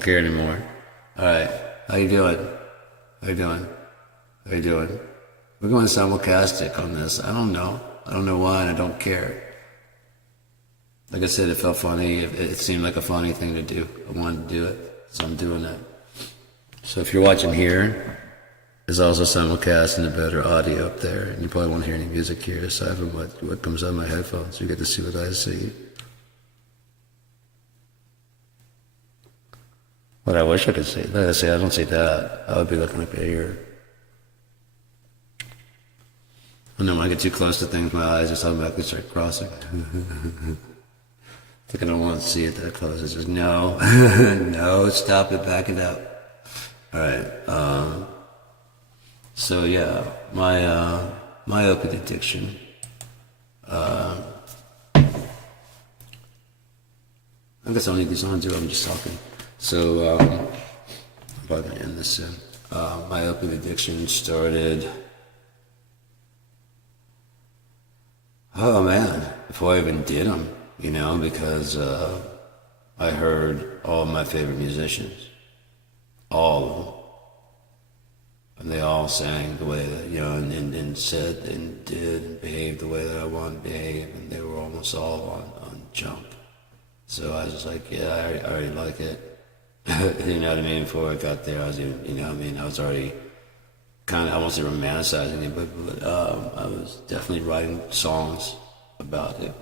Don't care anymore. All right. How you doing? How you doing? How you doing? We're going simulcastic on this. I don't know. I don't know why, and I don't care. Like I said, it felt funny. It seemed like a funny thing to do. I wanted to do it, so I'm doing it. So if you're watching here, there's also simulcast and a better audio up there, and you probably won't hear any music here aside from what comes out of my headphones. You get to see what I see. What I wish I could see. Like I say, I don't see that. I would be looking up here. I know when I get too close to things, my eyes just automatically start crossing. Like I don't want to see it that close. It's just, no. No, stop it, back it up. Alright, so yeah, my opiate addiction. I guess I don't need these on, do I'm just talking. So, I'm probably gonna end this soon. My opiate addiction started, oh man, before I even did them, you know, because I heard all of my favorite musicians, all of them, and they all sang the way that, you know, and said and did and behaved the way that I wanted to behave, and they were almost all on jump. So I was just like, yeah, I already like it. You know what I mean? Before I got there, I was even, you know what I mean? I was already kind of, I won't say romanticizing it, but I was definitely writing songs about it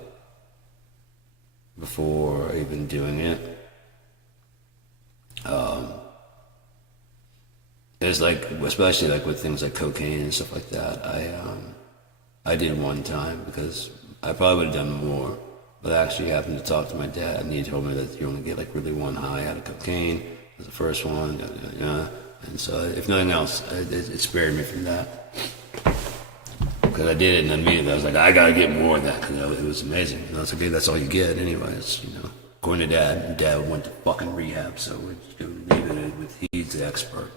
before even doing it. It's like, especially like with things like cocaine and stuff like that, I did one time because I probably would have done more. But I actually happened to talk to my dad, and he told me that you only get like really one high out of cocaine. It was the first one, and so if nothing else, it spared me from that. Because I did it, and then immediately I was like, I gotta get more of that, because it was amazing. And I was like, okay, that's all you get, anyways. You know, going to dad, and dad went to fucking rehab, so we're just gonna leave it with he's the expert.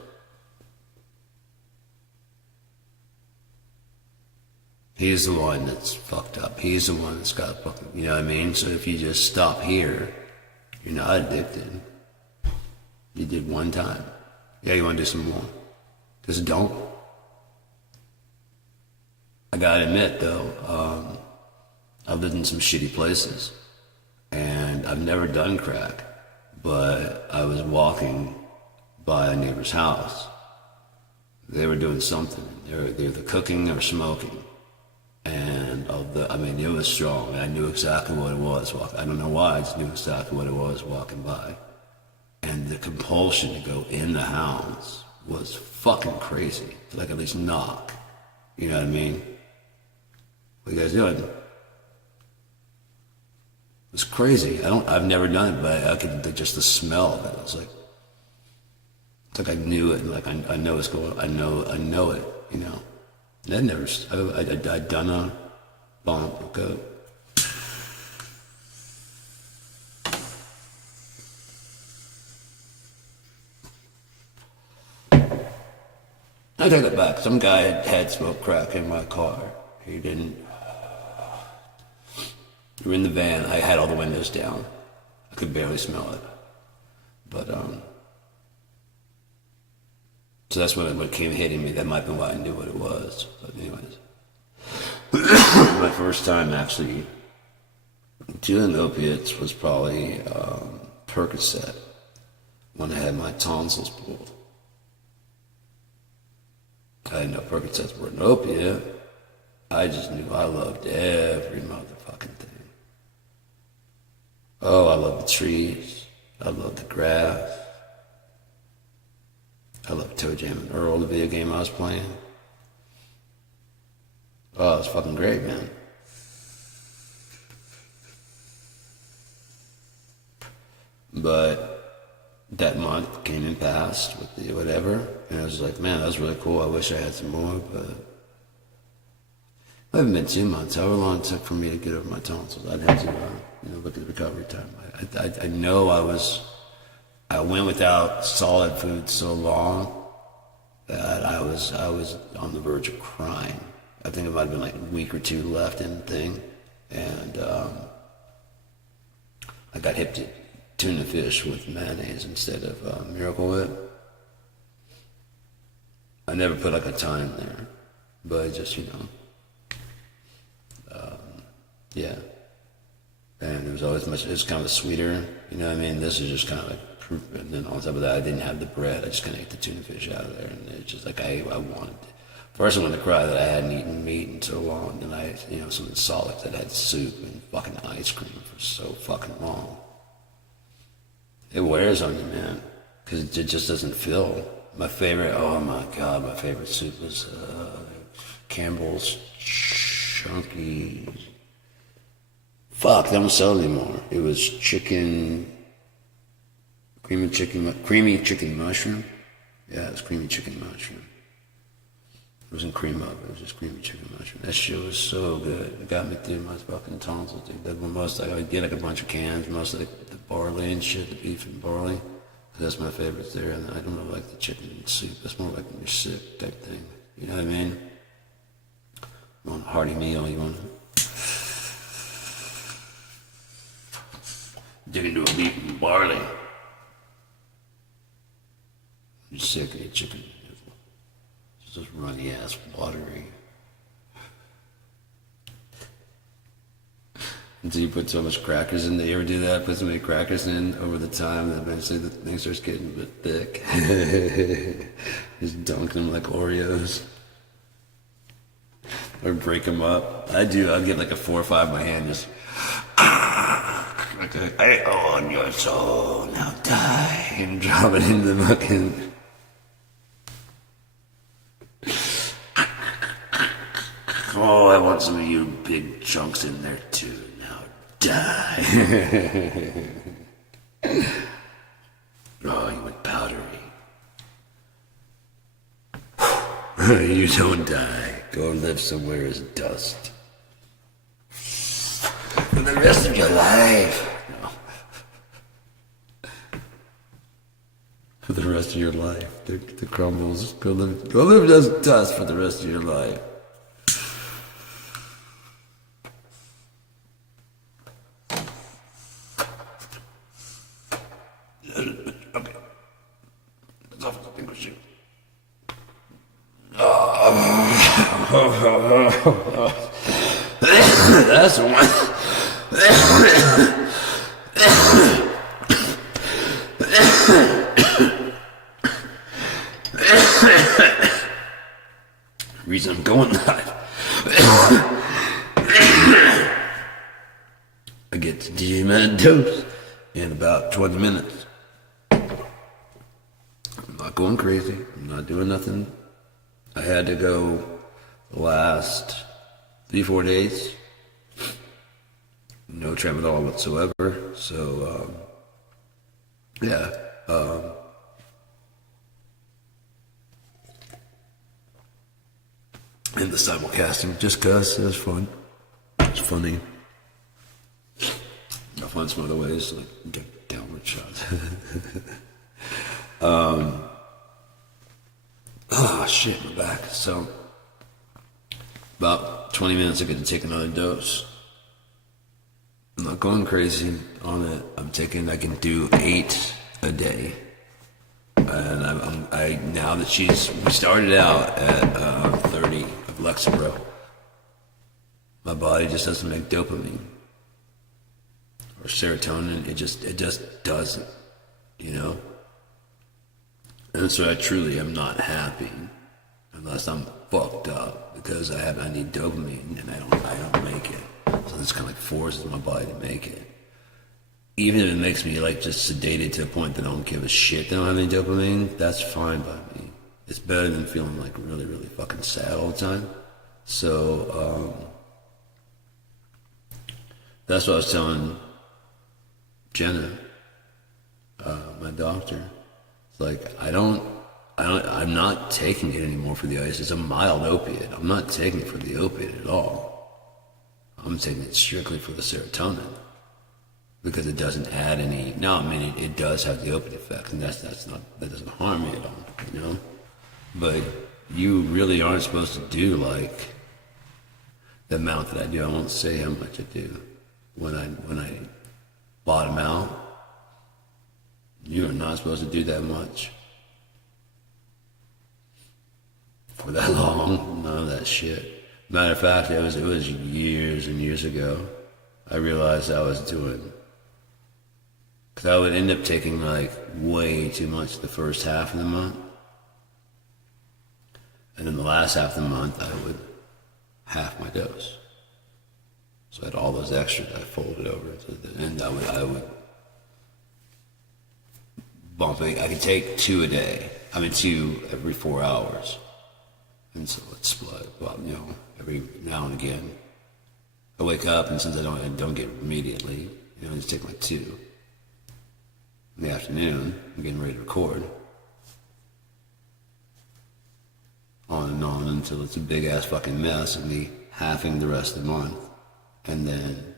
He's the one that's fucked up. He's the one that's got fucking, you know what I mean? So if you just stop here, you're not addicted. You did one time. Yeah, you want to do some more. Just don't. I gotta admit though, I've lived in some shitty places. And I've never done crack. But I was walking by a neighbor's house. They were doing something. They were either cooking or smoking. And I mean, it was strong. I knew exactly what it was. I don't know why, I just knew exactly what it was walking by. And the compulsion to go in the house was fucking crazy. To like at least knock. You know what I mean? What are you guys doing? It was crazy. I've never done it, but I could, just the smell of it. I was like, it's like I knew it. Like I know it's going. I know it. You know. I'd never. I'd done a bump of coke. I take it back. Some guy had smoked crack in my car. He didn't. We were in the van. I had all the windows down. I could barely smell it. But so that's when it came hitting me. That might be why I knew what it was. But anyways, my first time actually doing opiates was probably Percocet when I had my tonsils pulled. I didn't know Percocets were an opiate. I just knew I loved every motherfucking thing. Oh, I love the trees. I love the grass. I love Toe Jam and Earl, the video game I was playing. Oh, it was fucking great, man. But that month came and passed with the whatever, and I was like, man, that was really cool. I wish I had some more, but it haven't been 2 months. However long it took for me to get over my tonsils, I'd have to, look at the recovery time. I know I went without solid food so long that I was on the verge of crying. I think it might have been like a week or two left in the thing, and I got hip tuna fish with mayonnaise instead of Miracle Whip. I never put like a time there, but I just, yeah. And it was always much, it was kind of sweeter, you know what I mean? This is just kind of like proof. And then on top of that, I didn't have the bread. I just kind of ate the tuna fish out of there. And it's just like, I wanted it. First, I wanted to cry that I hadn't eaten meat in so long. And I, something solid that had soup and fucking ice cream for so fucking long. It wears on you, man. Because it just doesn't fill. My favorite, oh my God, my favorite soup was Campbell's Chunky. Fuck, they don't sell it anymore. It was creamy chicken mushroom. Yeah, it was creamy chicken mushroom. It wasn't cream up, it was just creamy chicken mushroom. That shit was so good. It got me through my fucking tonsils, dude. That most, I did like a bunch of cans, most of the barley and shit, the beef and barley. That's my favorites there. And I don't know, like the chicken soup. That's more like when you're sick type thing. You know what I mean? You want a hearty meal, you want dig into a beef and barley. You're sick of your chicken. It's just runny ass, watery. Until you put so much crackers in there. You ever do that? Put so many crackers in over the time that eventually the thing starts getting a bit thick. Just dunk them like Oreos. Or break them up. I do. I'll get like a 4 or 5 in my hand, just like I own your soul, now die, and drop it into the fucking. Oh, I want some of you big chunks in there too. Now die. Oh, you went powdery. You don't die. Go live somewhere as dust. For the rest of your life. No. For the rest of your life. The crumbles. Go live as dust for the rest of your life. Okay. That's off the finger shoot. That's the one. Reason I'm going live. I get to DJ Man dose in about 20 minutes. I'm not going crazy. I'm not doing nothing. I had to go the last 3-4 days. No tramadol whatsoever. So, yeah. And the simulcasting, just cause it was fun. It's funny. I'll find some other ways to like get downward shots. Oh shit, my back. So about 20 minutes I get to take another dose. I'm not going crazy on it. I can do 8 a day. And I now that we started out at 30 of Lexapro, my body just doesn't make dopamine or serotonin. It just doesn't, you know. And so I truly am not happy unless I'm fucked up because I need dopamine and I don't make it. So this kind of like forces my body to make it. Even if it makes me like just sedated to a point that I don't give a shit that I don't have any dopamine, that's fine by me. It's better than feeling like really, really fucking sad all the time. So, that's what I was telling Jenna, my doctor. It's like, I'm not taking it anymore for the ice. It's a mild opiate. I'm not taking it for the opiate at all. I'm taking it strictly for the serotonin. Because it doesn't add any. No, I mean it does have the opiate effect, and that doesn't harm me at all, you know. But you really aren't supposed to do like the amount that I do. I won't say how much I do. When I bottom out, You are not supposed to do that much. For that long, none of that shit. Matter of fact, it was years and years ago I realized I was doing. Because I would end up taking like way too much the first half of the month. And then the last half of the month, I would half my dose. So I had all those extras I folded over to the end. I would bump it. I could take 2 a day. 2 every 4 hours. And so it's split, every now and again. I wake up, and since I don't get immediately, I just take my 2. In the afternoon, I'm getting ready to record. On and on until it's a big ass fucking mess of me halving the rest of the month. And then,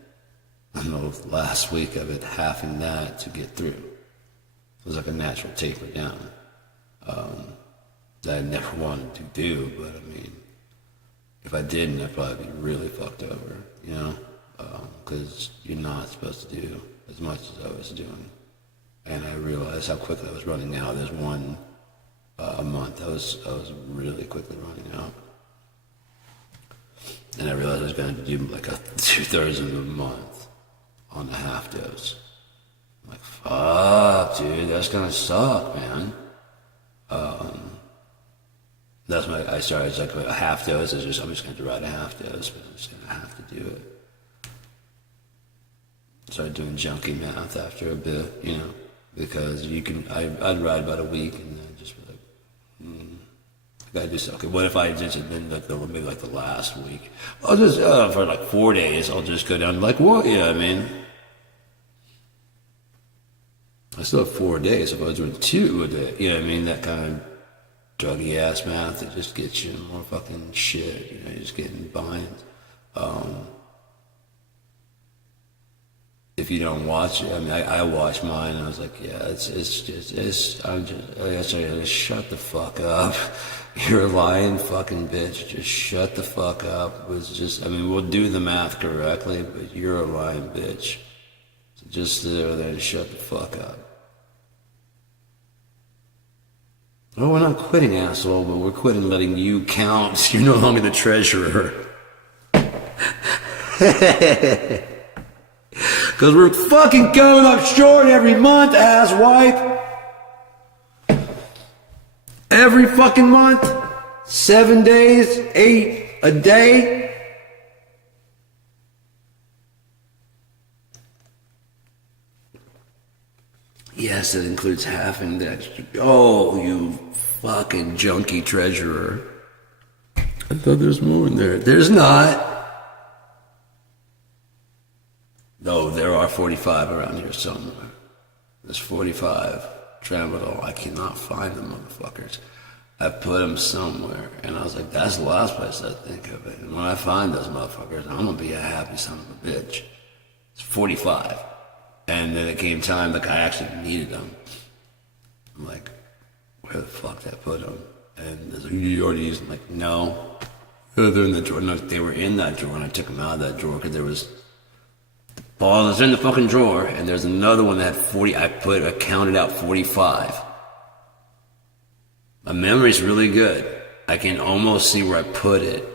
the last week of it, halving that to get through. It was like a natural taper down. That I never wanted to do, but if I didn't, I'd probably be really fucked over, because you're not supposed to do as much as I was doing. And I realized how quickly I was running out. There's one a month I was really quickly running out. And I realized I was going to do like 2/3 of a month on the half dose. I'm like, fuck, dude, that's gonna suck, man. That's when I started. It's like a half dose. I'm just going to write a half dose, but I'm just going to have to do it. Started doing junkie math after a bit, because I'd ride about a week and then just be like, I gotta do something. Okay, what if I just then maybe like the last week? I'll just for like 4 days. I'll just go down like what? I still have 4 days. If I was doing 2 a day, that kind of druggy ass math that just gets you in more fucking shit. You're just getting behind. If you don't watch it, I watched mine and I was like, yeah, just shut the fuck up. You're a lying fucking bitch. Just shut the fuck up. It was just, we'll do the math correctly, but you're a lying bitch. So just sit over there and shut the fuck up. Oh, we're not quitting, asshole, but we're quitting letting you count. You're no longer the treasurer. Because we're fucking coming up short every month, asswipe. Every fucking month. 7 days, 8 a day. Yes, it includes halving the extra. Oh, you fucking junkie treasurer. I thought there was more in there. There's not. No, there are 45 around here somewhere. There's 45 tramadol. I cannot find them, motherfuckers. I put them somewhere, and I was like, that's the last place I think of it. And when I find those motherfuckers, I'm gonna be a happy son of a bitch. It's 45. And then it came time, like I actually needed them. I'm like, where the fuck did I put them? And they're like, you already used them. I'm like, no. They're in the drawer. No, they were in that drawer, and I took them out of that drawer because there was balls was in the fucking drawer, and there's another one that had 40. I counted out 45. My memory's really good. I can almost see where I put it.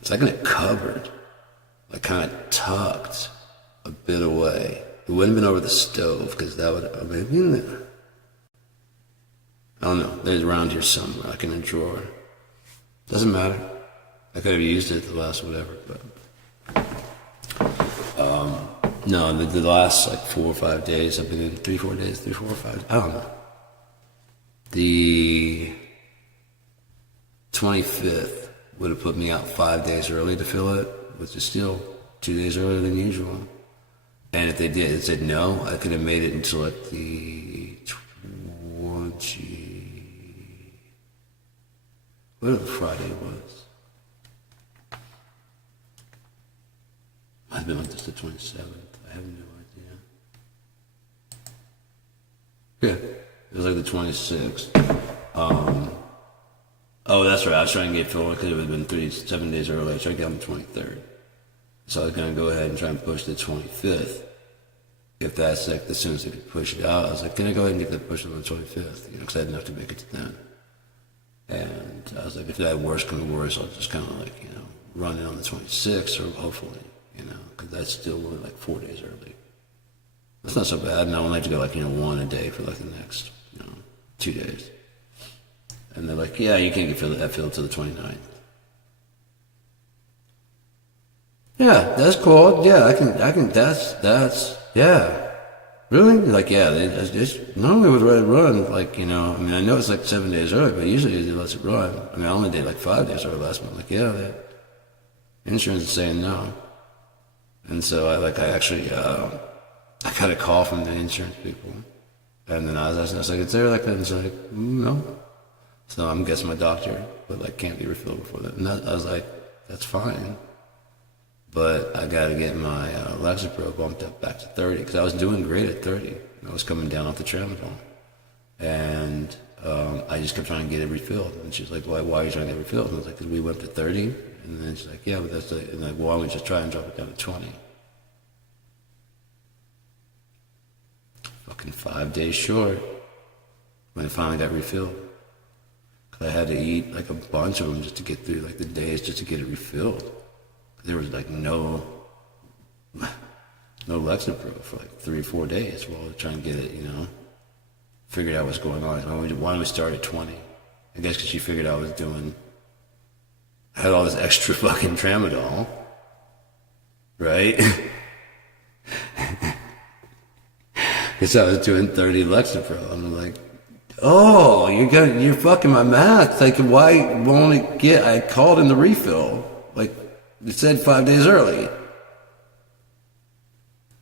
It's like in a cupboard, like kind of tucked a bit away. It wouldn't have been over the stove because that would have been in there. I don't know. They're around here somewhere, like in a drawer. Doesn't matter. I could have used it the last whatever, but. No, the last like 4 or 5 days, I've been in 3, 4 days, 3, 4 or 5, I don't know. The 25th would have put me out 5 days early to fill it, which is still 2 days earlier than usual. And if they did, it said no, I could have made it until like the 20, whatever Friday was. I've been like this the 27th. I have no idea. Yeah, it was like the 26th. Oh, that's right. I was trying to get filled because it would have been 7 days early. I was trying to get on the 23rd. So I was going to go ahead and try and push the 25th if that's like the soonest I could push it out, I was like, can I go ahead and get that pushed on the 25th? You know, because I had enough to make it to then. And I was like, if that worst comes to worst, I'll just kind of like, you know, run it on the 26th, or hopefully, you know, because that's still only like 4 days early. That's not so bad, and I only have to go like, you know, one a day for like the next, you know, 2 days. And they're like, yeah, you can't get that filled till the 29th. Yeah, that's cool. Yeah, I can, that's, yeah. Really? Like, yeah, it's normally would let it run, like, you know, I mean, I know it's like 7 days early, but usually it lets it run. I mean, I only did like 5 days early last month. Like, yeah, the insurance is saying no. And so I got a call from the insurance people. And then I was asking, I was like, is there like that? And it's like, no. So I'm guessing my doctor, but like can't be refilled before that. And I was like, that's fine. But I got to get my Lexapro bumped up back to 30 because I was doing great at 30. And I was coming down off the tramadol. And I just kept trying to get it refilled. And she's like, why are you trying to get it refilled? And I was like, because we went to 30. And then she's like, yeah, but that's like, and like, well, why don't we just try and drop it down to 20? Fucking 5 days short when it finally got refilled. Because I had to eat like a bunch of them just to get through like the days just to get it refilled. There was like no Lexapro for like 3 or 4 days while I was trying to get it, you know, figured out what's going on. Why don't we start at 20? I guess because she figured out I had all this extra fucking tramadol, right? Because I was doing 30 Lexapro. I'm like, oh, you're fucking my math. Like, why won't it get? I called in the refill. Like, it said 5 days early.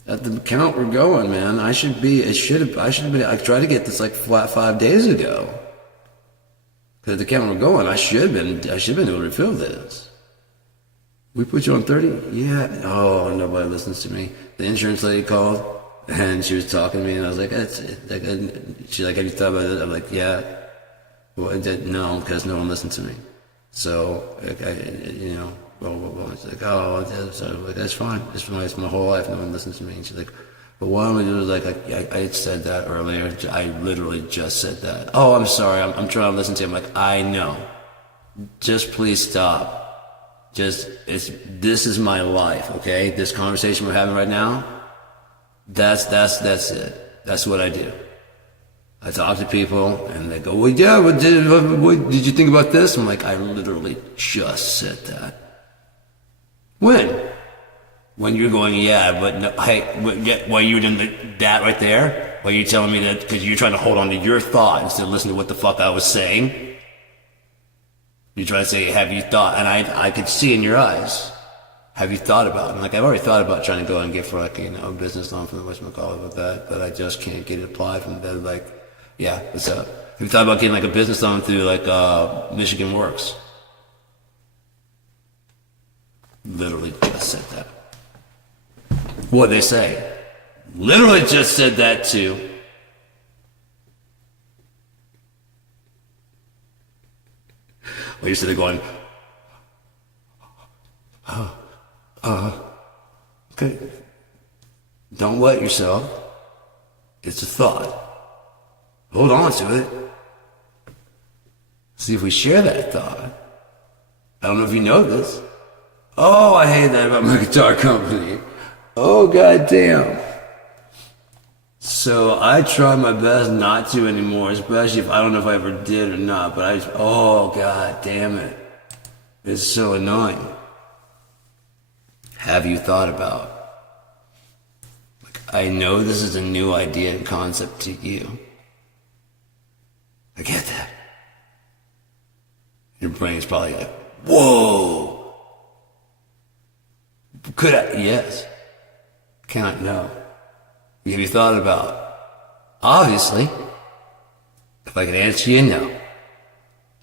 At the count we're going, man, I should have been, I tried to get this like flat 5 days ago. Because at the count we're going, I should have been able to refill this. We put you on 30? Yeah. Oh, nobody listens to me. The insurance lady called, and she was talking to me, and I was like, that's it. She's like, have you thought about it? I'm like, yeah. Well, no, because no one listened to me. So, like, you know, well, it's like, oh, so like, that's fine. It's my whole life. No one listens to me. And she's like, but what I'm gonna do is like, I had said that earlier. I literally just said that. Oh, I'm sorry. I'm trying to listen to you. I'm like, I know. Just please stop. This is my life. Okay. This conversation we're having right now. That's it. That's what I do. I talk to people and they go, well, yeah, what did you think about this? I'm like, I literally just said that. When you're going, yeah, but no, hey, while you were doing that right there, while you're telling me that, because you're trying to hold on to your thought instead of listening to what the fuck I was saying. You're trying to say, have you thought? And I could see in your eyes, have you thought about it? And like, I've already thought about trying to go and get for like, you know, a business loan from the whatchamacallit with that, but I just can't get it applied from that. Like, yeah, what's up? Have you thought about getting like a business loan through like Michigan Works? Literally just said that. What'd they say? Literally just said that too. Well, you're sitting there going, okay. Don't let yourself. It's a thought. Hold on to it. See if we share that thought. I don't know if you know this. Oh, I hate that about my guitar company. Oh, goddamn. So I try my best not to anymore, especially if I don't know if I ever did or not, but oh, god damn it. It's so annoying. Have you thought about? Like, I know this is a new idea and concept to you. I get that. Your brain's probably like, whoa. Could I? Yes. Cannot know. Have you thought about? Obviously. If I could answer you, no.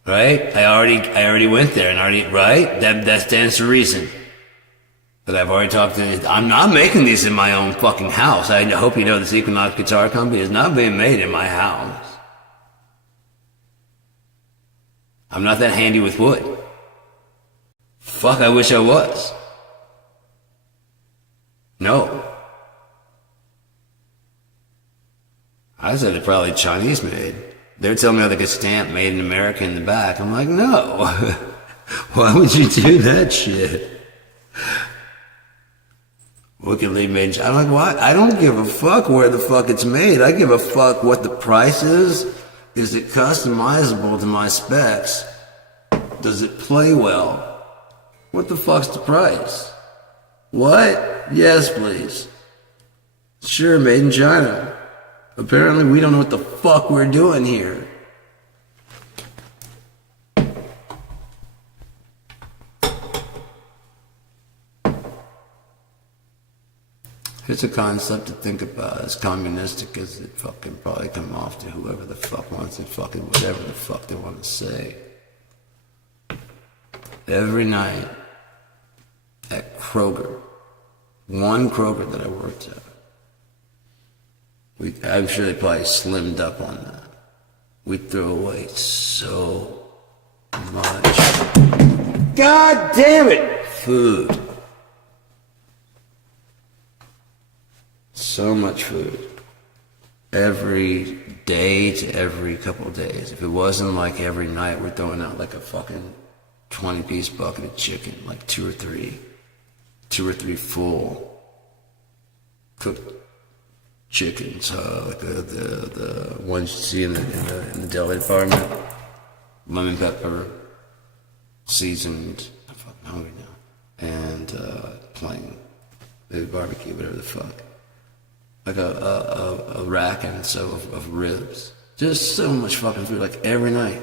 Right? I already went there and right? That stands to reason. But I've already talked to, I'm not making these in my own fucking house. I hope you know this Equinox Guitar Company is not being made in my house. I'm not that handy with wood. Fuck, I wish I was. No. I said it probably Chinese made. They're telling me like a stamp made in America in the back. I'm like, no. Why would you do that shit? Wickedly made. I'm like, what? I don't give a fuck where the fuck it's made. I give a fuck what the price is. Is it customizable to my specs? Does it play well? What the fuck's the price? What? Yes, please. Sure, made in China. Apparently we don't know what the fuck we're doing here. It's a concept to think about, as communistic as it fucking probably come off to whoever the fuck wants it, fucking whatever the fuck they want to say. Every night at Kroger, one Kroger that I worked at, I'm sure they probably slimmed up on that. We threw away so much. God damn it! Food. So much food. Every day to every couple of days. If it wasn't like every night we're throwing out like a fucking 20-piece bucket of chicken, like two or three full cooked chickens, like the ones you see in the deli department, lemon pepper, seasoned. I'm fucking hungry now, and plain, maybe barbecue, whatever the fuck. Like a rack and so of ribs. Just so much fucking food, like every night,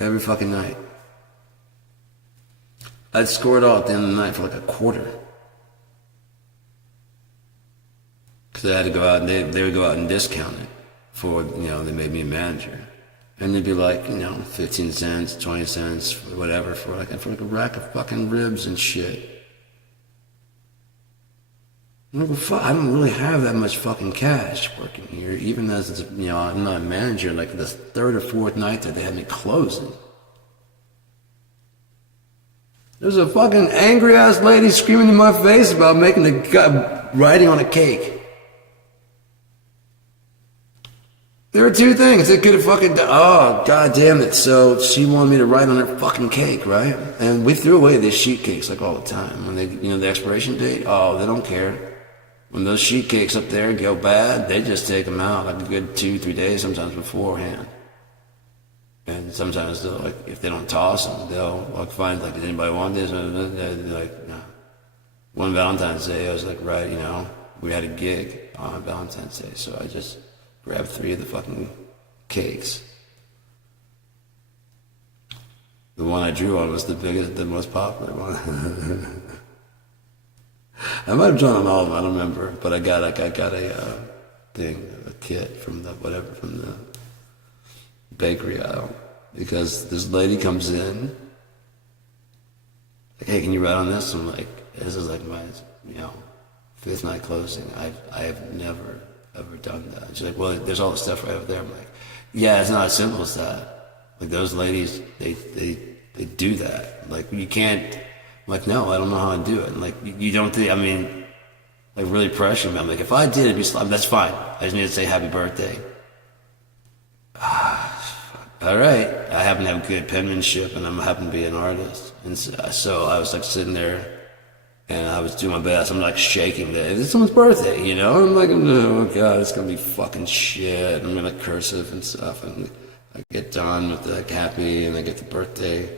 every fucking night. I'd score it all at the end of the night for like a quarter. Because I had to go out and they would go out and discount it for, they made me a manager. And they'd be like, 15 cents, 20 cents, whatever, for like a rack of fucking ribs and shit. I'm like, well, I don't really have that much fucking cash working here, even as, I'm not a manager. Like the third or fourth night that they had me closing. There's a fucking angry ass lady screaming in my face about making writing on a cake. There were two things. It could have fucking, oh, god damn it. So she wanted me to write on her fucking cake, right? And we threw away these sheet cakes like all the time. When they, the expiration date, oh, they don't care. When those sheet cakes up there go bad, they just take them out like a good 2-3 days, sometimes beforehand. And sometimes they'll, like, if they don't toss them, they'll like find, like, did anybody want this? They're like, no. One Valentine's Day, I was like, right, we had a gig on Valentine's Day, so I just grabbed 3 of the fucking cakes. The one I drew on was the biggest, the most popular one. I might have drawn on all of them, I don't remember, but I got a kit from the bakery aisle, because this lady comes in, like, hey, can you write on this? I'm like, this is like my, 5th night closing. I have never ever done that. She's like, well, there's all the stuff right over there. I'm like, yeah, it's not as simple as that. Like, those ladies, they do that. Like, you can't. I'm like, no, I don't know how to do it. And like, you don't think, like, really pressuring me. I'm like, if I did, it'd be, that's fine. I just need to say happy birthday. All right. I happen to have good penmanship, and I happen to be an artist. And so I was like sitting there, and I was doing my best. I'm like shaking. It's someone's birthday, I'm like, oh god, it's gonna be fucking shit. I'm gonna cursive and stuff, and I get done with the happy, and I get the birthday,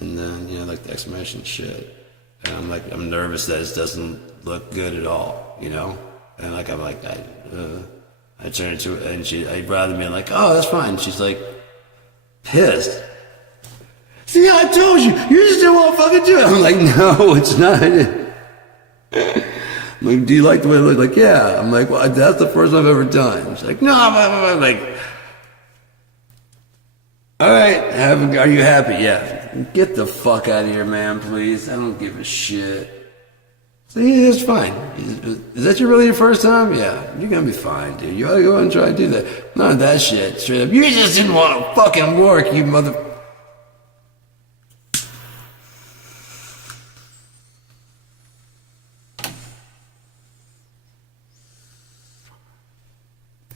and then like the exclamation shit, and I'm nervous that it doesn't look good at all, and like I turn into it, and I'd rather be like, oh, that's fine. She's like pissed. See, I told you, you just didn't want to fucking do it. I'm like, no, it's not. I'm like, do you like the way it looks? Like, yeah. I'm like, well, that's the first I've ever done. She's like, no, I'm like, all right, are you happy? Yeah. Get the fuck out of here, man, please. I don't give a shit. See, it's fine. Is that really your first time? Yeah, you're gonna be fine, dude. You ought to go out and try to do that. None of that shit. Straight up, you just didn't want to fucking work, you mother...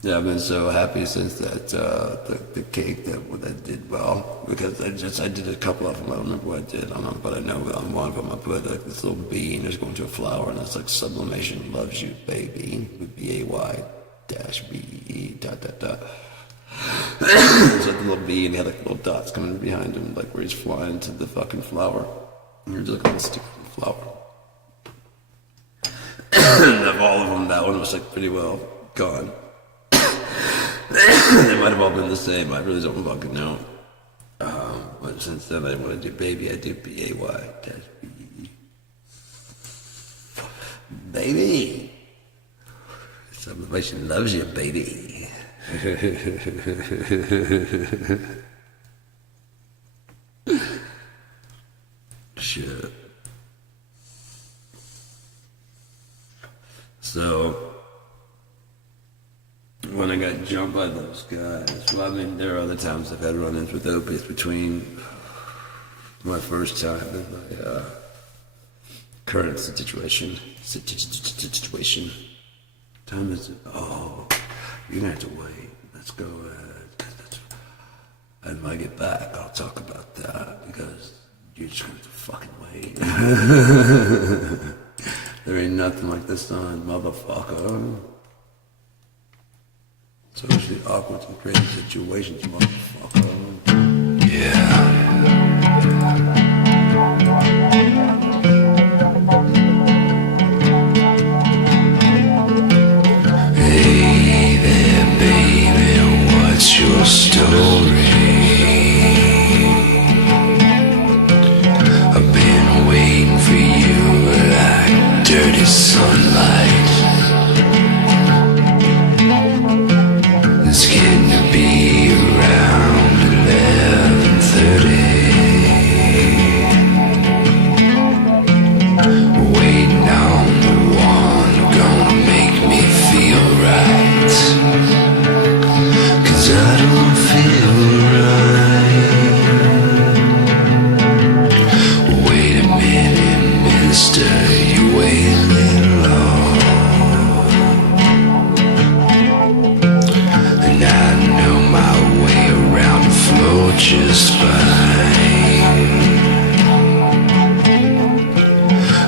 Yeah, I've been so happy since that the cake that did well because I did a couple of them. I don't remember what I did on them, but I know on one of them I put like this little bee and it's going to a flower and it's like sublimation loves you baby with BAY dash BE dot dot dot. It's like the little bee and he had like little dots coming behind him like where he's flying to the fucking flower. And you're just looking at the stick of the flower. And of all of them, that one was like pretty well gone. They might have all been the same. I really don't fucking know. But since then, I didn't want to do baby. I do BAY. Baby. Sublimation loves you, baby. Shit. So. When I got jumped by those guys, well, I mean, there are other times I've had run-ins with opiates between my first time and my current situation. Time is, oh, you're gonna have to wait. Let's go ahead. And when I get back, I'll talk about that because you're just gonna have to fucking wait. There ain't nothing like this on, motherfucker. Socially awkward and crazy situations, motherfucker. Yeah. Hey there, baby, what's your story? I've been waiting for you like dirty sunlight. It's getting to be around 11:30. Waiting on the one gonna make me feel right. 'Cause I don't feel right. Wait a minute, mister, you wait a little long. Just fine.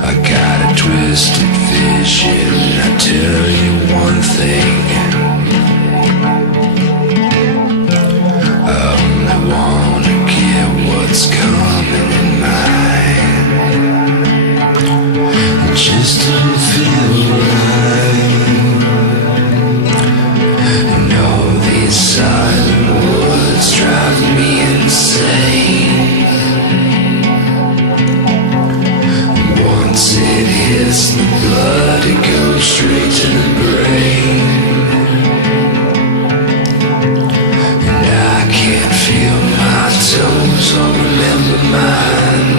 I got a twisted vision. I tell you one thing, I only wanna get what's coming in mine. It just don't feel right. And all these silent words drive me insane. Once it hits the blood, it goes straight to the brain. And I can't feel my toes or remember my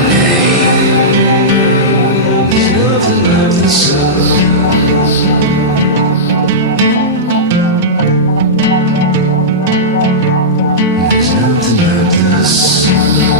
name. There's nothing like the sun. There's nothing like the sun.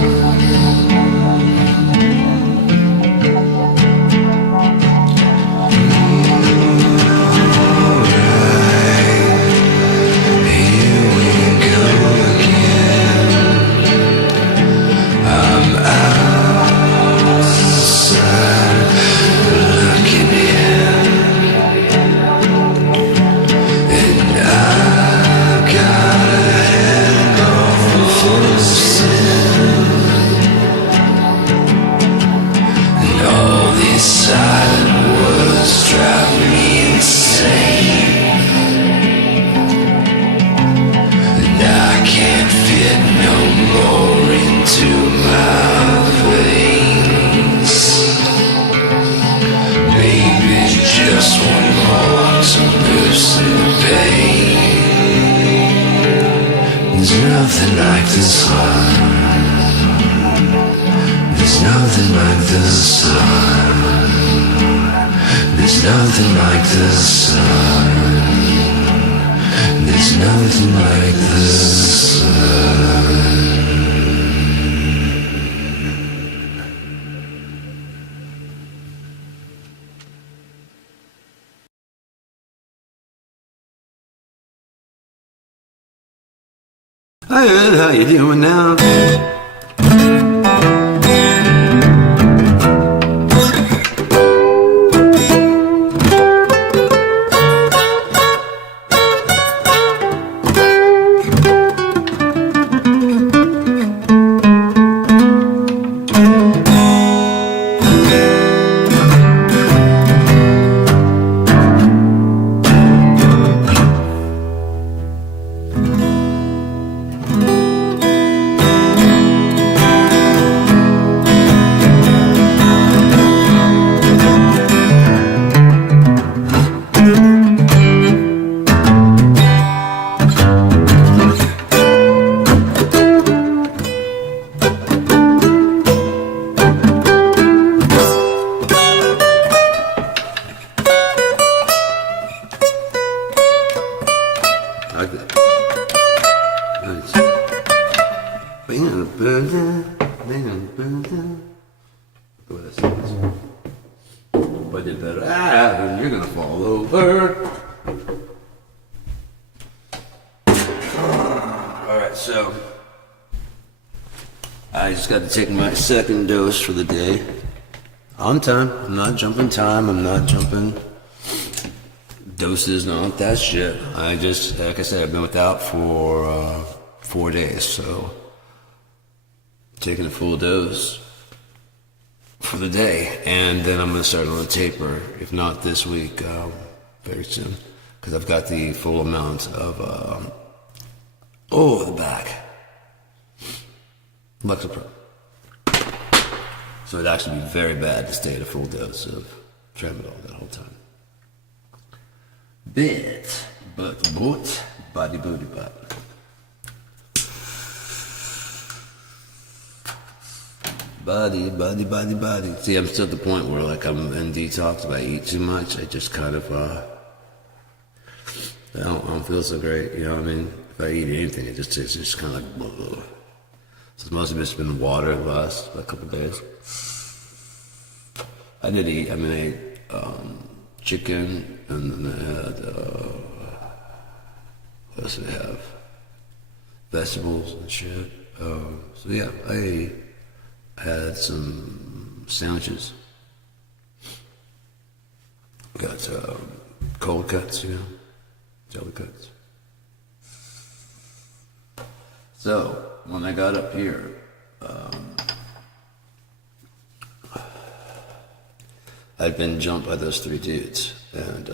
There's nothing like the sun. There's nothing like the sun. There's nothing like the sun. Hi, how you doing now? Like that. Nice. What that sounds. But did better. Ah, you're gonna fall over. Alright, so I just got to take my second dose for the day. On time. I'm not jumping time. I'm not jumping doses, not that shit. I just, like I said, I've been without for 4 days, so taking a full dose for the day, and then I'm gonna start on a taper, if not this week, very soon, because I've got the full amount of the back Lexapro. So it'd actually be very bad to stay at a full dose of tramadol that whole time. But, body booty butt. Body. See, I'm still at the point where like I'm in detox. If I eat too much, I just kind of, I don't feel so great, you know what I mean? If I eat anything, it's just kind of like, blah. So it's mostly just been water the last couple days. I ate chicken, and then I had, what else did I have? Vegetables and shit. So yeah, I had some sandwiches. Got cold cuts, jelly cuts. So when I got up here, I'd been jumped by those 3 dudes, and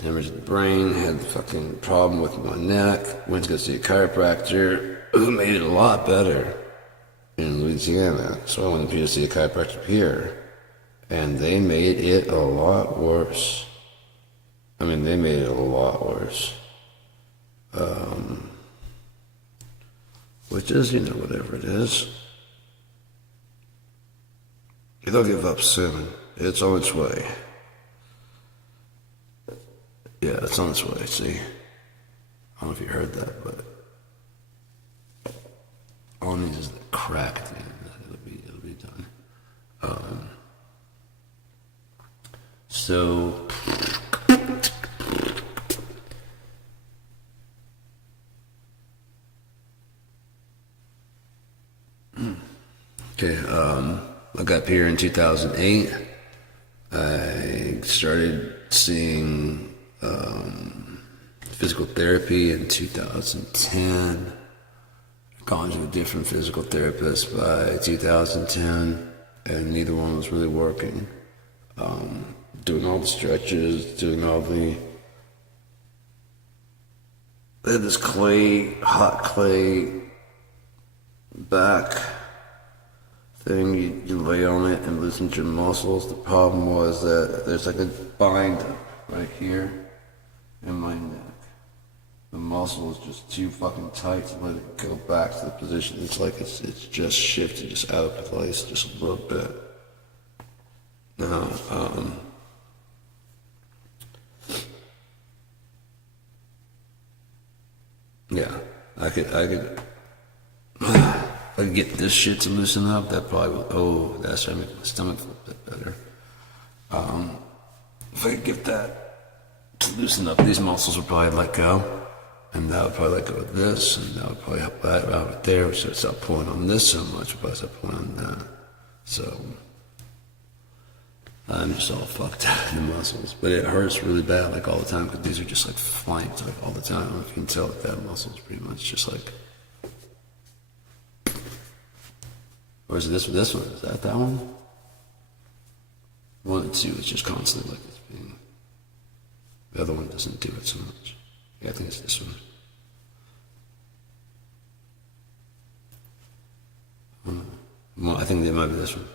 hemorrhage in the brain, had the fucking problem with my neck, went to go see a chiropractor who made it a lot better in Louisiana. So I went to see a chiropractor here, and they made it a lot worse. I mean, they made it a lot worse. Which is, whatever it is. It'll give up soon. It's on its way. Yeah, it's on its way, see? I don't know if you heard that, but all it needs is the crack, dude. It'll be done. So okay, I got up here in 2008. I started seeing physical therapy in 2010. Gone to a different physical therapist by 2010, and neither one was really working. Doing all the stretches, doing all they had this hot clay back thing. You lay on it and loosen your muscles. The problem was that there's like a bind right here in my neck. The muscle is just too fucking tight to let it go back to the position. It's like it's just shifted, just out of place, just a little bit. Now, yeah, I could get this shit to loosen up. That probably would, that's trying to make my stomach feel a bit better. If I could get that to loosen up, these muscles would probably let go, And that would probably like go with this, and that would probably help that out right there. So stop pulling on this so much, but stop pulling on that. So I'm just all fucked up in the muscles, but it hurts really bad, like all the time, because these are just like flanked, like all the time. I don't know if you can tell that muscle's pretty much just like. Or is it this one? Is that one? 1 and 2 is just constantly like this being. The other one doesn't do it so much. Yeah, I think it's this one. Well, I think it might be this one.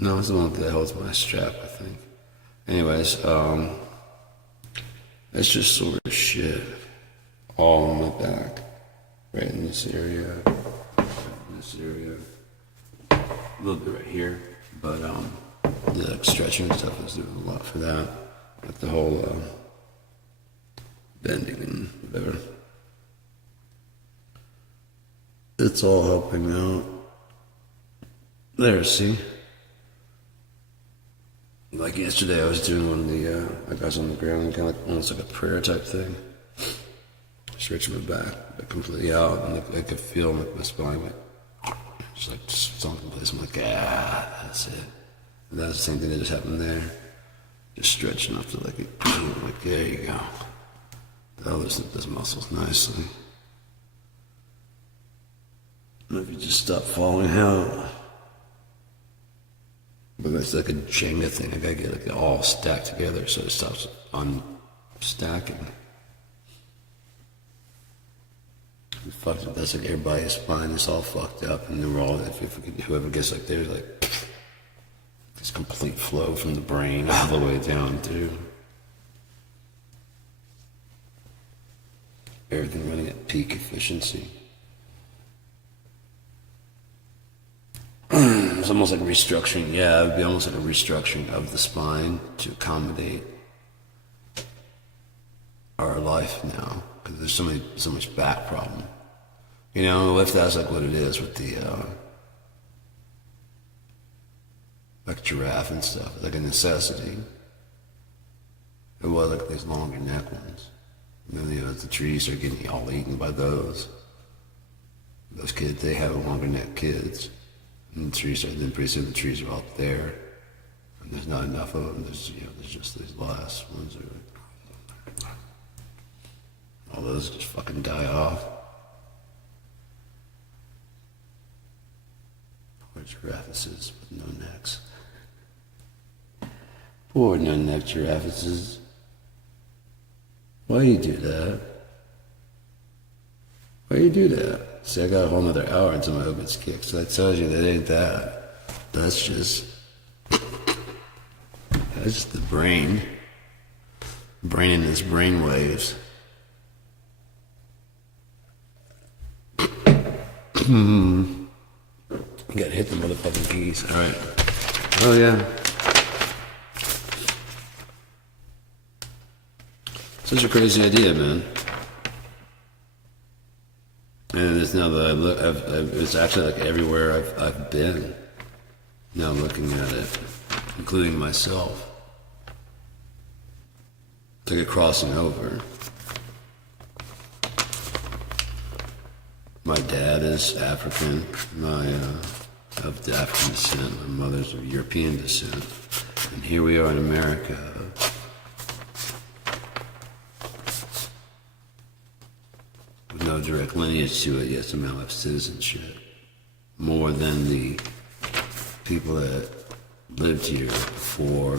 No, it's the one that holds my strap, I think. Anyways, it's just sort of shit all on my back. Right in this area. A little bit right here. But, yeah, like stretching and stuff is doing a lot for that. Like the whole, bending and whatever. It's all helping out. There, see? Like yesterday, I was doing one of the, I was on the ground, kind of like, almost like a prayer type thing. Stretching my back completely out, and I could feel my spine, like, just like sunk in place. I'm like, that's it. And that's the same thing that just happened there. Just stretching up to like, like there you go. That'll loosen up those muscles nicely. And if you just stop falling out. But it's like a Jenga thing. I gotta get like it all stacked together so it stops unstacking. Fucked up. That's like everybody's spine is all fucked up, and they're all. Whoever gets like there's like this complete flow from the brain all the way down through. Everything running at peak efficiency. It's almost like restructuring. Yeah, it would be almost like a restructuring of the spine to accommodate our life now, because there's so much back problem. You know, if that's like what it is with the like giraffe and stuff, it's like a necessity. It was like these longer neck ones. And then, you know, the trees are getting all eaten by those. Those kids, they have longer neck kids. And the trees are, then pretty soon the trees are up there. And there's not enough of them. There's, you know, there's just these last ones that are like, all those just fucking die off. Poor giraffes with no necks. Poor no-neck giraffes. Why do you do that? Why do you do that? See, I got a whole nother hour until my opens kick, so that tells you that ain't that. That's just the brain. Brain in its brain waves. You gotta hit the motherfucking keys. Alright. Oh yeah. Such a crazy idea, man. And it's now that I look, it's actually like everywhere I've been. Now looking at it, including myself. It's like a crossing over. My dad is African. Of the African descent. My mother's of European descent. And here we are in America. With no direct lineage to it, yet somehow have citizenship. More than the people that lived here before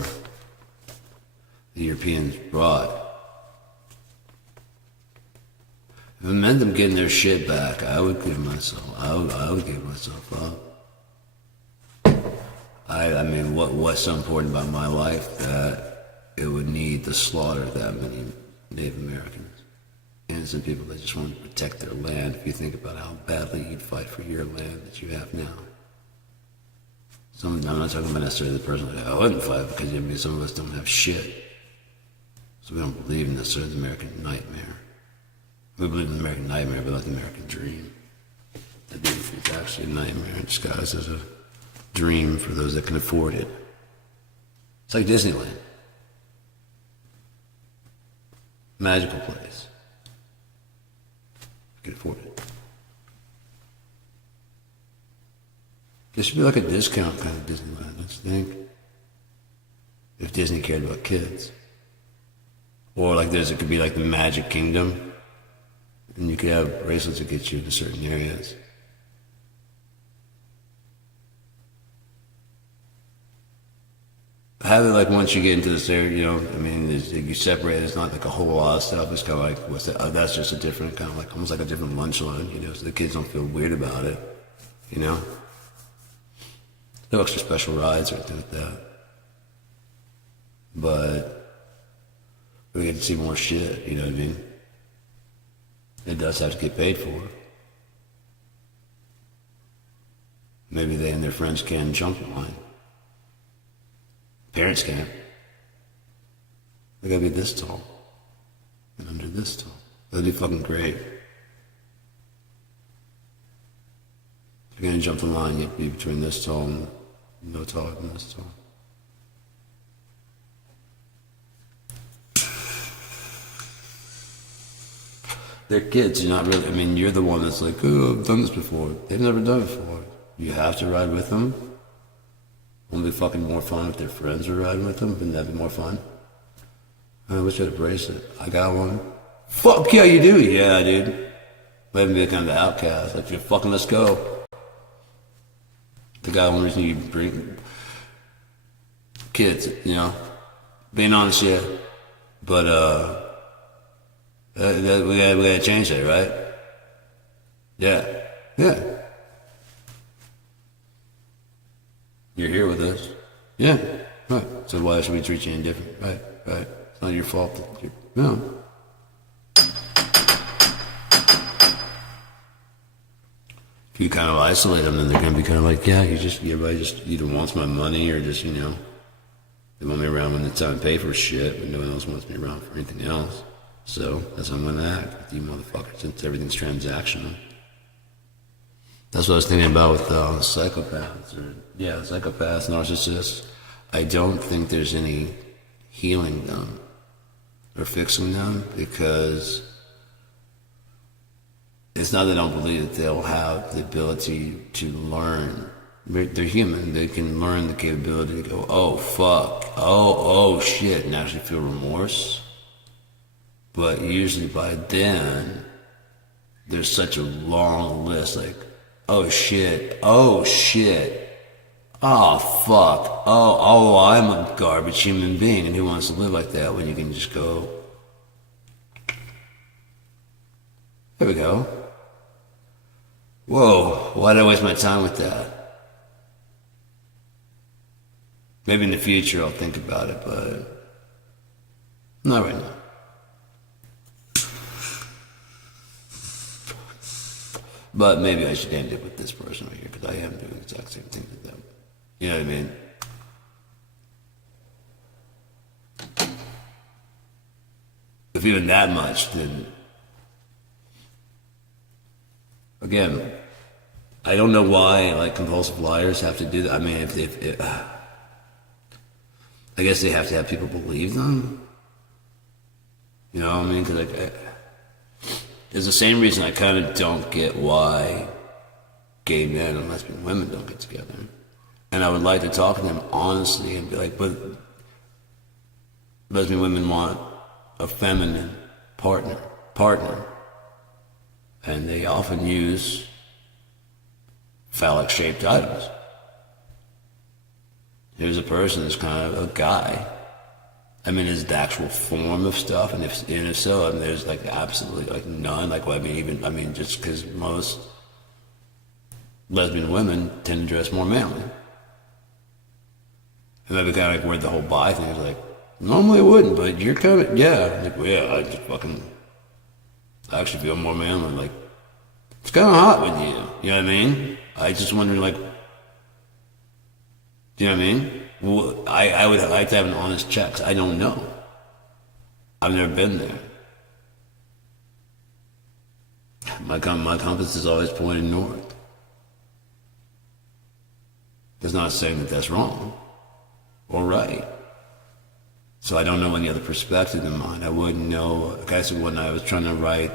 the Europeans brought. If it meant them getting their shit back, I would give myself up. I mean, what's so important about my life that it would need to slaughter that many Native Americans? Innocent people that just want to protect their land. If you think about how badly you'd fight for your land that you have now. I'm not talking about necessarily the person that I wouldn't fight, because I mean, some of us don't have shit. So we don't believe in necessarily the American nightmare. We believe in the American nightmare, but not the American dream. The dream is actually a nightmare disguised as a dream for those that can afford it. It's like Disneyland. Magical place. You can afford it. There should be like a discount kind of Disneyland, don't you think? If Disney cared about kids. Or like it could be like the Magic Kingdom, and you could have bracelets that get you into certain areas. Have it like once you get into this area, I mean, you separate. It's not like a whole lot of stuff. It's kind of like what's that? That's just a different kind of like almost like a different lunch line, so the kids don't feel weird about it, No extra special rides or anything like that. But we get to see more shit, you know what I mean? It does have to get paid for. Maybe they and their friends can jump the line. Parents can't. They gotta be this tall. And under this tall. That'd be fucking great. If you're gonna jump the line, you'd be between this tall and no taller than this tall. They're kids, you're not really, I mean, you're the one that's like, oh, I've done this before. They've never done it before. You have to ride with them. Wouldn't it be fucking more fun if their friends were riding with them? Wouldn't that be more fun? I wish I had a bracelet. I got one. Fuck yeah, you do? Yeah, dude. Let me be kind of the outcast. Like, you're fucking, let's go. The guy, one reason you bring kids, being honest, yeah. But, we gotta change that, right? Yeah. You're here with us. Yeah, right. So why should we treat you any different? Right. It's not your fault. No. If you kind of isolate them, then they're gonna be kind of like, yeah, everybody just either wants my money or just, they want me around when it's time to pay for shit, but no one else wants me around for anything else. So that's how I'm gonna act with you motherfuckers, since everything's transactional. That's what I was thinking about with psychopaths, psychopaths, narcissists. I don't think there's any healing them or fixing them, because it's not that I don't believe that they'll have the ability to learn. They're human. They can learn the capability to go, oh fuck, oh shit, and actually feel remorse. But usually by then, there's such a long list, like, oh shit, oh fuck, oh, I'm a garbage human being, and who wants to live like that when you can just go, there we go. Whoa, why did I waste my time with that? Maybe in the future I'll think about it, but not right now. But maybe I should end it with this person right here, because I am doing the exact same thing to them. You know what I mean? If even that much, then... Again, I don't know why, like, compulsive liars have to do that. I mean, I guess they have to have people believe them. You know what I mean? Because it's the same reason I kind of don't get why gay men and lesbian women don't get together. And I would like to talk to them honestly and be like, but lesbian women want a feminine partner. And they often use phallic-shaped items. Here's a person that's kind of a guy. I mean, is the actual form of stuff, and if so, and there's like absolutely like none. Like, well, just because most lesbian women tend to dress more manly, and that'd be kind of like where the whole bi thing is like. Normally it wouldn't, but you're kind of like, well, yeah, I actually feel more manly. Like, it's kind of hot with you. You know what I mean? I just wondering, like, do you know what I mean? Well, I would like to have an honest check, 'cause I don't know. I've never been there. My compass is always pointing north. It's not saying that that's wrong or right. So I don't know any other perspective than mine. I wouldn't know. Like I said, when I was trying to write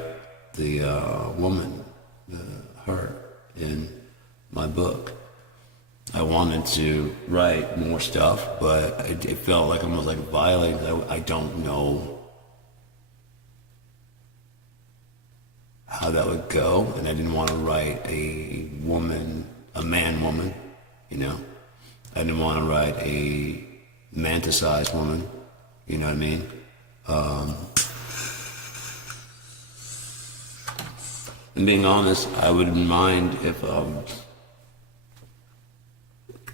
the woman, her, in my book, I wanted to write more stuff, but it felt like almost like violating. I don't know how that would go, and I didn't want to write a woman, a man-woman, you know. I didn't want to write a manticized woman, you know what I mean? And being honest, I wouldn't mind if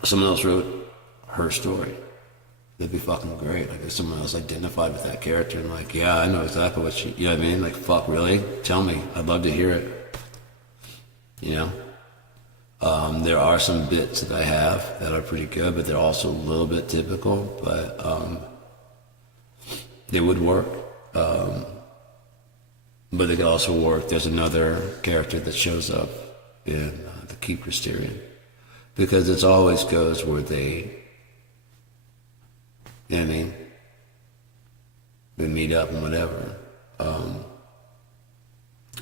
someone else wrote her story. That'd be fucking great. Like if someone else identified with that character and like, yeah, I know exactly what she, you know what I mean? Like, fuck, really? Tell me. I'd love to hear it. You know? There are some bits that I have that are pretty good, but they're also a little bit typical, but they would work. But they could also work. There's another character that shows up in the Keep Christerian, because it always goes where they, you know what I mean? They meet up and whatever. And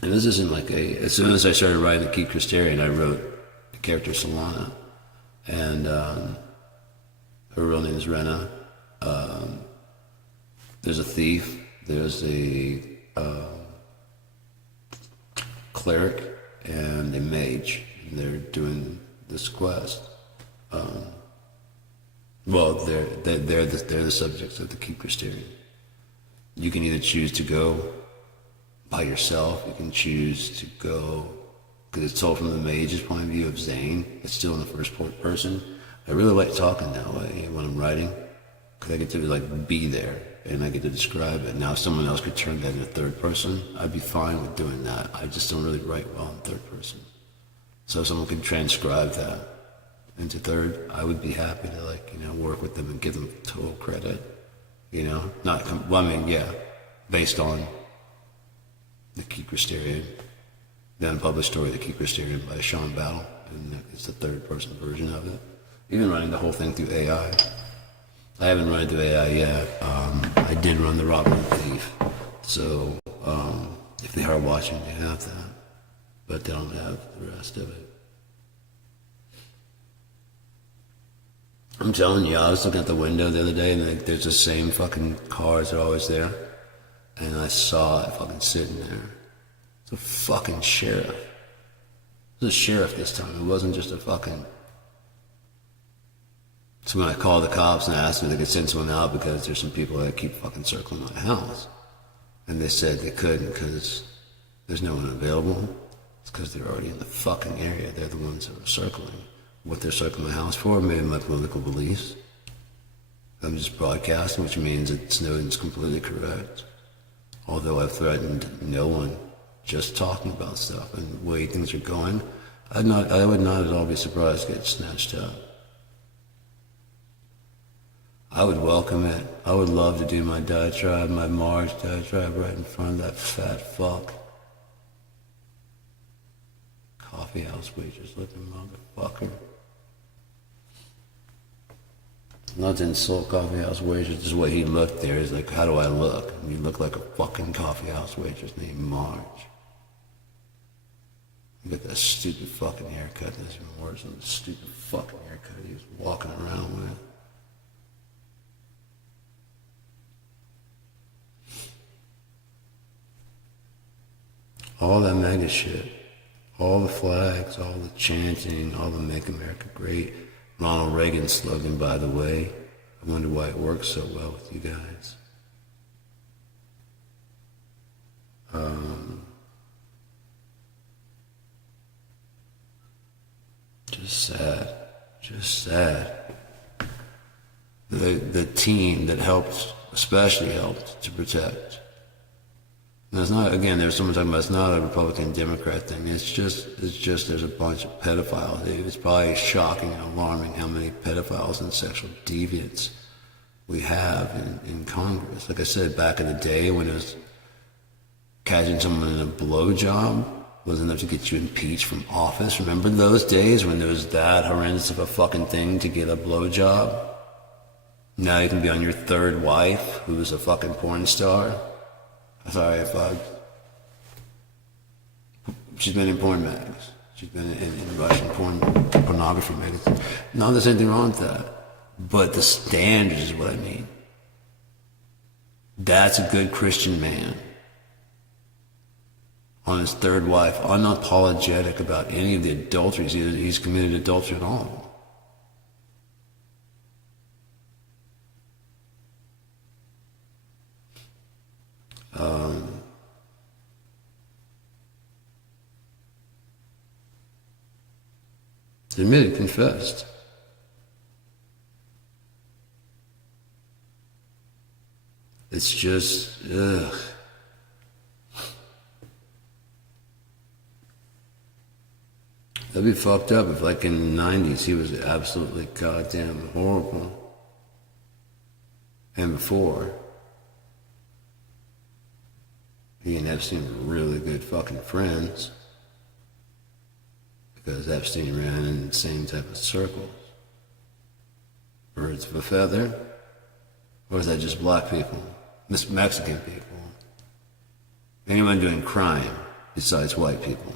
this isn't like as soon as I started writing the Keep Christerian, I wrote the character Solana. And her real name is Rena. There's a thief. There's a cleric and a mage. And they're doing this quest. Well, they're the subjects of the Keep Christerian. You can either choose to go by yourself. You can choose to go, because it's told from the mage's point of view of Zane. It's still in the first person. I really like talking that way when I'm writing, because I get to like be there and I get to describe it. Now, if someone else could turn that into third person, I'd be fine with doing that. I just don't really write well in third person. So if someone could transcribe that into third, I would be happy to, like, you know, work with them and give them total credit. You know, based on the Keep Christerian, the unpublished story, the Keep Christerian by Sean Battle, and it's the third person version of it. Even running the whole thing through AI. I haven't run it through AI yet. I did run the Robin Hood Thief, so if they are watching, they have that, but they don't have the rest of it. I'm telling you, I was looking at the window the other day, and there's the same fucking cars that are always there, and I saw it fucking sitting there. It's a fucking sheriff. It was a sheriff this time. It wasn't just a fucking... So when I called the cops and asked them if they could send someone out because there's some people that keep fucking circling my house, and they said they couldn't because there's no one available. It's because they're already in the fucking area. They're the ones that are circling. What they're circling my house for, maybe my political beliefs. I'm just broadcasting, which means that Snowden's completely correct. Although I've threatened no one, just talking about stuff and the way things are going, I would not at all be surprised to get snatched up. I would welcome it. I would love to do my diatribe, my Marge diatribe right in front of that fat fuck. Coffee house waitress looking motherfucker. Not to insult coffee house waitress, just the way he looked there. He's like, how do I look? And you look like a fucking coffee house waitress named Marge. You got that stupid fucking haircut. That's even worse than the stupid fucking haircut he was walking around with. All that MAGA shit. All the flags, all the chanting, all the Make America Great. Ronald Reagan's slogan, by the way. I wonder why it works so well with you guys. Just sad. The team that helped, especially helped to protect. And it's not, again, there's someone talking about it's not a Republican Democrat thing. It's just there's a bunch of pedophiles. It's probably shocking and alarming how many pedophiles and sexual deviants we have in Congress. Like I said, back in the day when it was catching someone in a blowjob was enough to get you impeached from office. Remember those days when there was that horrendous of a fucking thing to get a blowjob? Now you can be on your third wife, who's a fucking porn star. Sorry if she's been in porn mags. She's been in Russian pornography magazines. No, there's anything wrong with that. But the standards is what I mean. That's a good Christian man. On his third wife, unapologetic about any of the adulteries. He's committed adultery at all. Admitted, confessed. It's just, ugh. That'd be fucked up if, like, in the 90s, he was absolutely goddamn horrible. And before, he and Epstein were really good fucking friends. Because Epstein ran in the same type of circles. Birds of a feather? Or is that just black people? Mexican people? Anyone doing crime besides white people?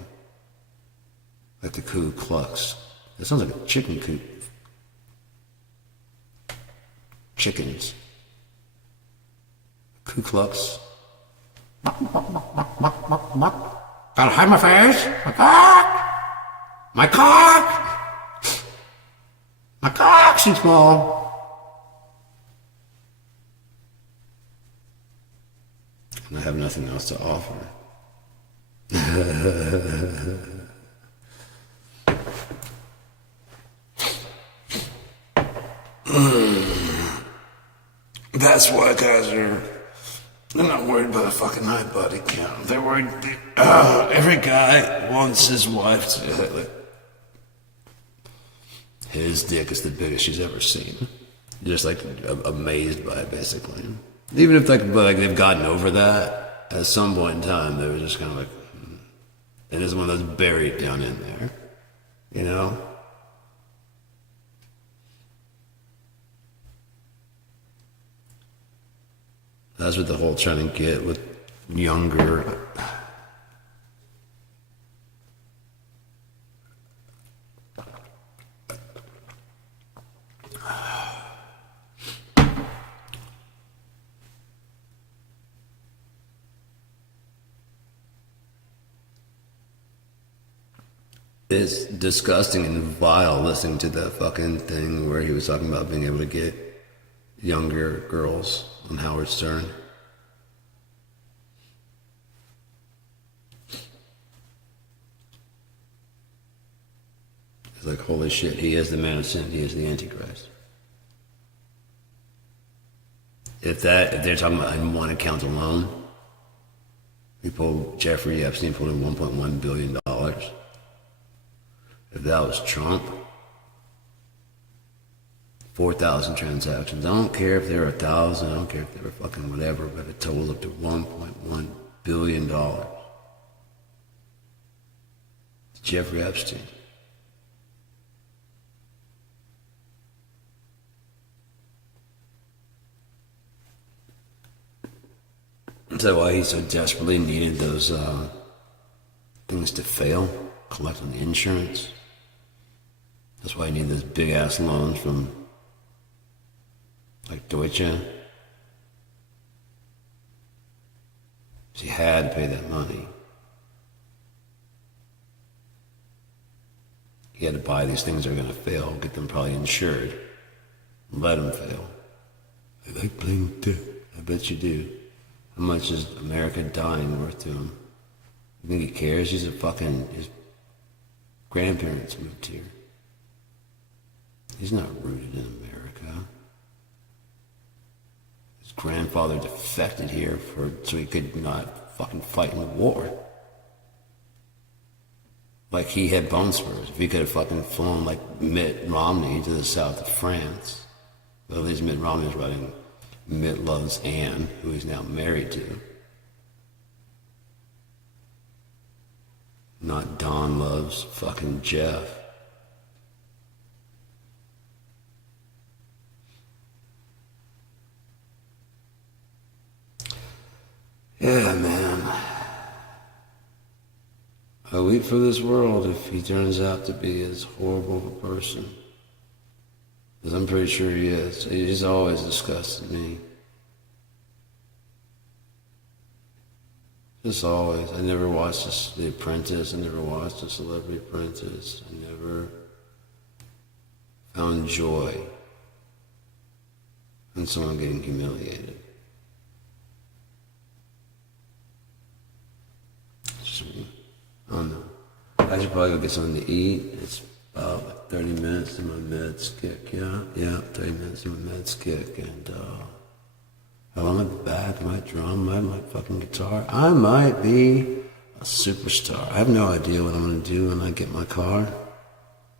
Like the Ku Klux. That sounds like a chicken coop. Chickens. Ku Klux. Gotta hide my face? My cock! My cock! My cock's too small. And I have nothing else to offer. That's why guys they're not worried about a fucking night body count. They're worried. Every guy wants his wife to. His dick is the biggest she's ever seen. Just like amazed by it, basically. Even if like they've gotten over that, at some point in time they were just kind of like, and it's one that's buried down in there, you know. That's what the whole trying to get with younger. It's disgusting and vile listening to that fucking thing where he was talking about being able to get younger girls on Howard Stern. It's like, holy shit, he is the man of sin, he is the Antichrist. If they're talking about in one account alone, Jeffrey Epstein pulled in $1.1 billion. If that was Trump, 4,000 transactions. I don't care if there were 1,000, I don't care if they were fucking whatever, but it totals up to $1.1 billion. Jeffrey Epstein. Is that why he so desperately needed those things to fail? Collect on the insurance? That's why he needed those big ass loans from like Deutsche. He had to pay that money. He had to buy these things that are going to fail, get them probably insured, let them fail. I like playing with death. I bet you do. How much is America dying worth to him? You think he cares? His grandparents moved here. He's not rooted in America. His grandfather defected here so he could not fucking fight in the war. Like he had bone spurs. If he could have fucking flown like Mitt Romney to the south of France. Well, at least Mitt Romney was writing Mitt loves Anne, who he's now married to. Not Don loves fucking Jeff. Yeah, man. I weep for this world if he turns out to be as horrible of a person. Because I'm pretty sure he is. He's always disgusted me. Just always. I never watched The Apprentice. I never watched The Celebrity Apprentice. I never found joy in someone getting humiliated. I don't know. I should probably go get something to eat. It's about like 30 minutes to my meds kick. Yeah, 30 minutes to my meds kick. And how long I'll be back? I might drum, I might fucking guitar. I might be a superstar. I have no idea what I'm gonna do when I get my car.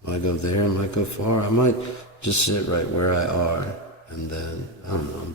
I might go there, I might go far. I might just sit right where I are. And then, I don't know,